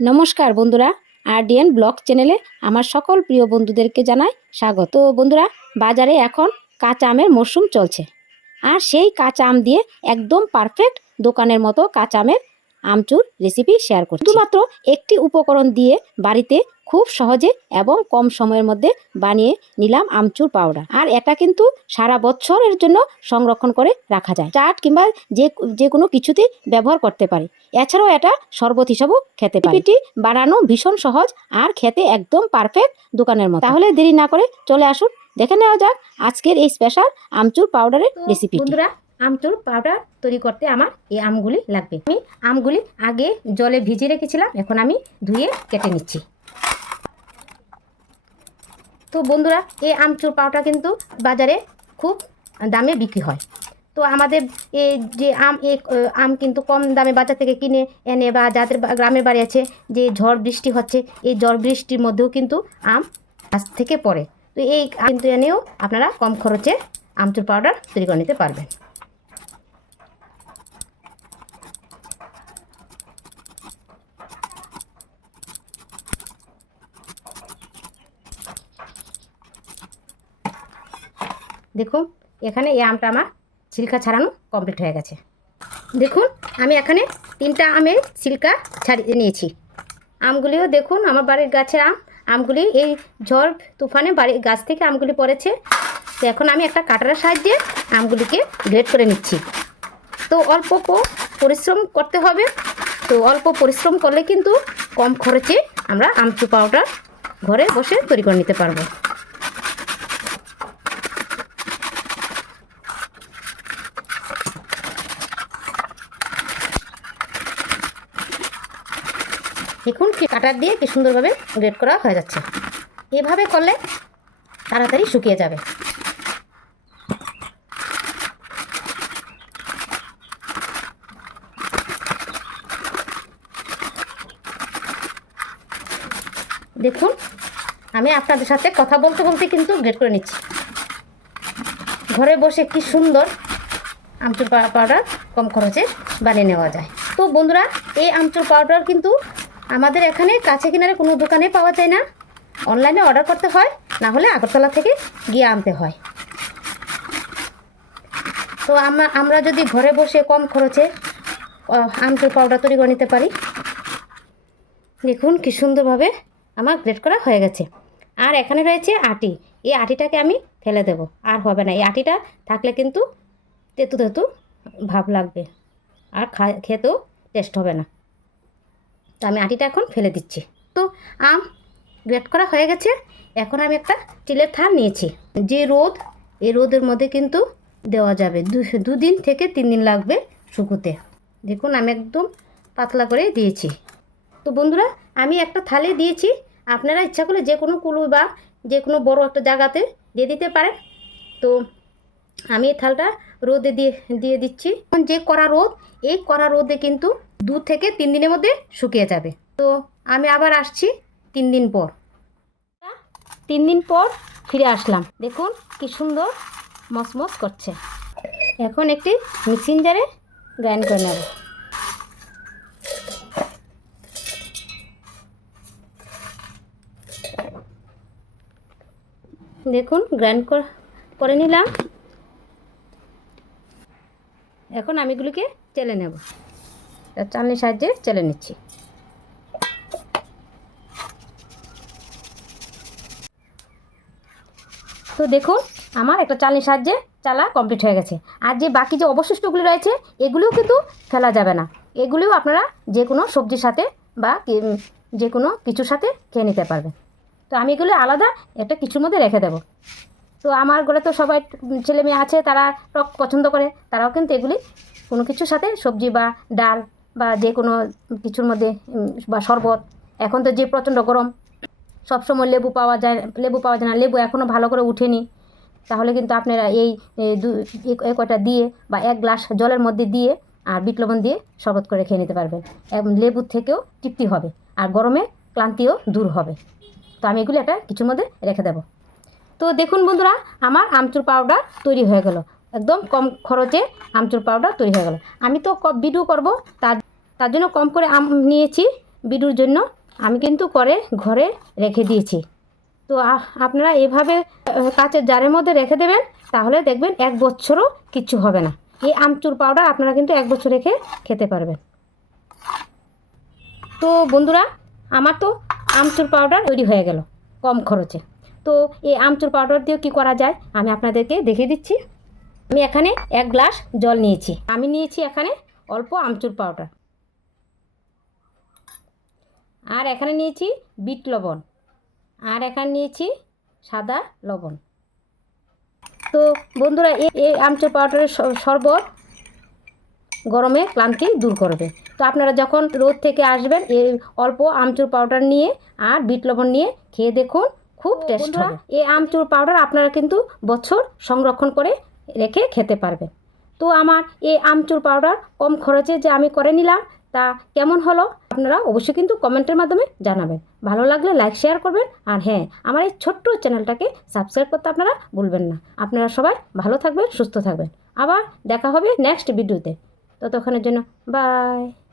নমস্কার বন্ধুরা, আরডিএন ব্লগ চ্যানেলে আমার সকল প্রিয় বন্ধুদেরকে জানাই স্বাগত। বন্ধুরা, বাজারে এখন কাঁচা আমের মরশুম চলছে। আর সেই কাঁচা আম দিয়ে একদম পারফেক্ট দোকানের মতো কাঁচা আমের আমচুর রেসিপি শেয়ার করছি। শুধুমাত্র একটি উপকরণ দিয়ে বাড়িতে খুব সহজে এবং কম সময়ের মধ্যে বানিয়ে নিলাম আমচুর পাউডার। আর এটা কিন্তু সারা বছরের জন্য সংরক্ষণ করে রাখা যায়। চাট কিংবা যে যে কোনো কিছুতে ব্যবহার করতে পারি। এছাড়াও এটা শরবত হিসাবেও খেতে পারি। রেসিপিটি বানানো ভীষণ সহজ আর খেতে একদম পারফেক্ট দোকানের মতো। তাহলে দেরি না করে চলে আসুন দেখে নেওয়া যাক আজকের এই স্পেশাল আমচুর পাউডারের রেসিপি বন্ধুরা আমচুর পাউডার তৈরি করতে আমার এই আমগুলি লাগবে। আমি আমগুলি আগে জলে ভিজিয়ে রেখেছিলাম এখন আমি ধুয়ে কেটে নিচ্ছি। তো বন্ধুরা, এই আমচুর পাওটা কিন্তু বাজারে খুব দামে বিক্রি হয়। তো আমাদের এই যে আম এ আম কিন্তু কম দামে বাজার থেকে কিনে এনে বা যাদের গ্রামে বাড়ি আছে, যে ঝড় বৃষ্টি হচ্ছে, এই ঝড় বৃষ্টির মধ্যেও কিন্তু আম গাছ থেকে পড়ে। তো এই কিন্তু এনেও আপনারা কম খরচে আমচুর পাউডার তৈরি করে নিতে পারবেন। দেখুন, এখানে এই আমটা আমার ছিলকা ছাড়ানো কমপ্লিট হয়ে গেছে। দেখুন, আমি এখানে তিনটা আমের ছিলকা ছাড়িয়ে নিয়েছি। আমগুলিও দেখুন, আমার বাড়ির গাছের আম, আমগুলি এই ঝড় তুফানে বাড়ির গাছ থেকে আমগুলি পড়েছে। তো এখন আমি একটা কাটারের সাহায্যে আমগুলিকে গ্রেড করে নিচ্ছি। তো অল্প পরিশ্রম করতে হবে। তো অল্প পরিশ্রম করলে কিন্তু কম খরচে আমরা আমচু পাউডার ঘরে বসে তৈরি করে নিতে পারব। দেখুন কাটার দিয়ে কি সুন্দরভাবে গ্রেড করা হয়ে যাচ্ছে। এভাবে করলে তাড়াতাড়ি শুকিয়ে যাবে। দেখুন, আমি আপনাদের সাথে কথা বলতে বলতে কিন্তু গ্রেড করে নিচ্ছি। ঘরে বসে কি সুন্দর আমচুর পাউডার কম খরচে বানিয়ে নেওয়া যায়। তো বন্ধুরা, এই আমচুর পাউডার কিন্তু আমাদের এখানে কাছে কিনারে কোনো দোকানে পাওয়া যায় না। অনলাইনে অর্ডার করতে হয়, না হলে আগরতলা থেকে গিয়ে আনতে হয়। তো আমরা আমরা যদি ঘরে বসে কম খরচে আমচুর পাউডার তৈরি করে নিতে পারি। দেখুন কি সুন্দরভাবে আমার গ্রেড করা হয়ে গেছে। আর এখানে রয়েছে আটি। এই আটিটাকে আমি ফেলে দেব, আর হবে না। এই আটিটা থাকলে কিন্তু তেতু তেতু ভাব লাগবে। আর খা, খেতেও টেস্ট হবে না। তো আমি আটিটা এখন ফেলে দিচ্ছি। তো আম গ্রেট করা হয়ে গেছে। এখন আমি একটা স্টিলের থান নিয়েছি। যে রোদ, এই রোদের মধ্যে কিন্তু দেওয়া যাবে। দুদিন থেকে তিন দিন লাগবে শুকোতে। দেখুন, আমি একদম পাতলা করে দিয়েছি। তো বন্ধুরা, আমি একটা থালে দিয়েছি। আপনারা ইচ্ছা করলে যে কোনো কুলু বা যে কোনো বড় একটা জায়গাতে দিয়ে দিতে পারেন। তো আমি এই থালটা রোদে দিয়ে দিয়ে দিচ্ছি। এখন যে কড়া রোদ, এই কড়া রোদে কিন্তু দু থেকে তিন দিনের মধ্যে শুকিয়ে যাবে। তো আমি আবার আসছি তিন দিন পর। তিন দিন পর ফিরে আসলাম। দেখুন কি সুন্দর মসমস করছে। এখন একটি মিক্সিং জারে গ্রাইন্ড করে নেব। দেখুন গ্রাইন্ড করে নিলাম। এখন আমি এগুলিকে চেলে নেব। চালনির সাহায্যে চেলে নিচ্ছি। তো দেখুন, আমার একটা চালনির সাহায্যে চালা কমপ্লিট হয়ে গেছে। আর যে বাকি যে অবশিষ্টগুলি রয়েছে, এগুলিও কিন্তু ফেলা যাবে না। এগুলিও আপনারা যে কোনো সবজির সাথে বা যে কোনো কিছুর সাথে খেয়ে নিতে পারবেন। তো আমি এগুলো আলাদা একটা কিছুর মধ্যে রেখে দেবো। তো আমার ঘরে তো সবাই ছেলে মেয়ে আছে, তারা টক পছন্দ করে, তারাও কিন্তু এগুলি কোনো কিছুর সাথে সবজি বা ডাল বা যে কোনো কিছুর মধ্যে বা শরবত। এখন তো যে প্রচণ্ড গরম, সবসময় লেবু পাওয়া যায়, লেবু পাওয়া যায় না। লেবু এখনও ভালো করে উঠেনি। তাহলে কিন্তু আপনারা এই এই কয়টা দিয়ে বা এক গ্লাস জলের মধ্যে দিয়ে আর বিট লবণ দিয়ে শরবত করে খেয়ে নিতে পারবেন। এবং লেবুর থেকেও তৃপ্তি হবে আর গরমে ক্লান্তিও দূর হবে। তো আমি এগুলো একটা কিছুর মধ্যে রেখে দেবো। তো দেখুন বন্ধুরা, আমার আমচুর পাউডার তৈরি হয়ে গেল। একদম কম খরচে আমচুর পাউডার তৈরি হয়ে গেল। আমি তো ভিডিও করব, তার তার জন্য কম করে আম নিয়েছি বিডুর জন্য। আমি কিন্তু করে ঘরে রেখে দিয়েছি। তো আপনারা এভাবে কাঁচের জারের মধ্যে রেখে দেবেন, তাহলে দেখবেন এক বছরও কিচ্ছু হবে না। এই আমচুর পাউডার আপনারা কিন্তু এক বছর রেখে খেতে পারবেন। তো বন্ধুরা, আমার তো আমচুর পাউডার তৈরি হয়ে গেল কম খরচে। তো এই আমচুর পাউডার দিয়ে কী করা যায়, আমি আপনাদেরকে দেখিয়ে দিচ্ছি। আমি এখানে এক গ্লাস জল নিয়েছি। আমি নিয়েছি এখানে অল্প আমচুর পাউডার। আর এখানে নিয়েছি বিট লবণ। আর এখানে নিয়েছি সাদা লবণ। তো বন্ধুরা এই এই আমচুর পাউডারের শরবত গরমে ক্লান্তি দূর করবে। তো আপনারা যখন রোদ থেকে আসবেন এই অল্প আমচুর পাউডার নিয়ে আর বিট লবণ নিয়ে খেয়ে দেখুন খুব টেস্ট হবে। এই আমচুর পাউডার আপনারা কিন্তু বছর সংরক্ষণ করে রেখে খেতে পারবেন। তো আমার এই আমচুর পাউডার কম খরচে যে আমি করে নিলাম তা কেমন হলো? আপনারা অবশ্যই কিন্তু কমেন্টের মাধ্যমে জানাবেন। ভালো লাগলে লাইক, শেয়ার করবেন। আর হ্যাঁ আমার এই ছোট্ট চ্যানেলটাকে সাবস্ক্রাইব করতে আপনারা ভুলবেন না। আপনারা সবাই ভালো থাকবেন, সুস্থ থাকবেন। আবার দেখা হবে নেক্সট ভিডিওতে। ততক্ষণের জন্য বাই।